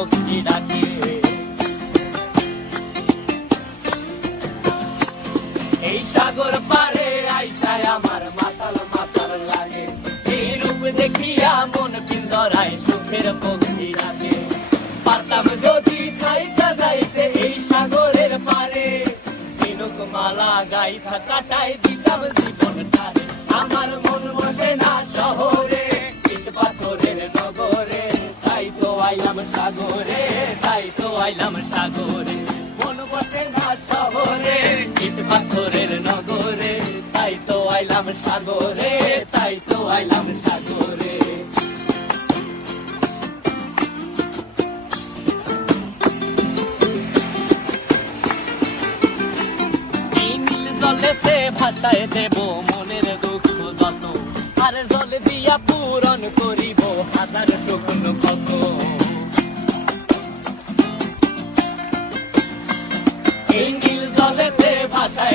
পক্ষী ডাকে। এই সাগর পারে আইসায় আমার মাতাল মাতাল লাগে, এই রূপ দেখিয়া মন পিঞ্জরায় সুখের পক্ষী ডাকে। পারতাম যদি থাইকা যাইতে এই সাগরের পারে, ঝিনুক মালা গাইথা কাটাই দিতাম জীবনটারে। আমার মন বসে না শহরে, ইট পাথরের নগরে, তাই তো আইলাম সাগরে, তাই তো আইলাম সাগরে। মন বসে না শহরে, ইট পাথরের নগরে, তাই তো আইলাম সাগরে, তাই তো আইলাম সাগরে। জলেতে ভাসায় দেব মনের দুঃখ যত, আর জল দিয়া পূরণ করিব হাজার শুকন ক্ষত। এই নীল জলেতে ভাসায়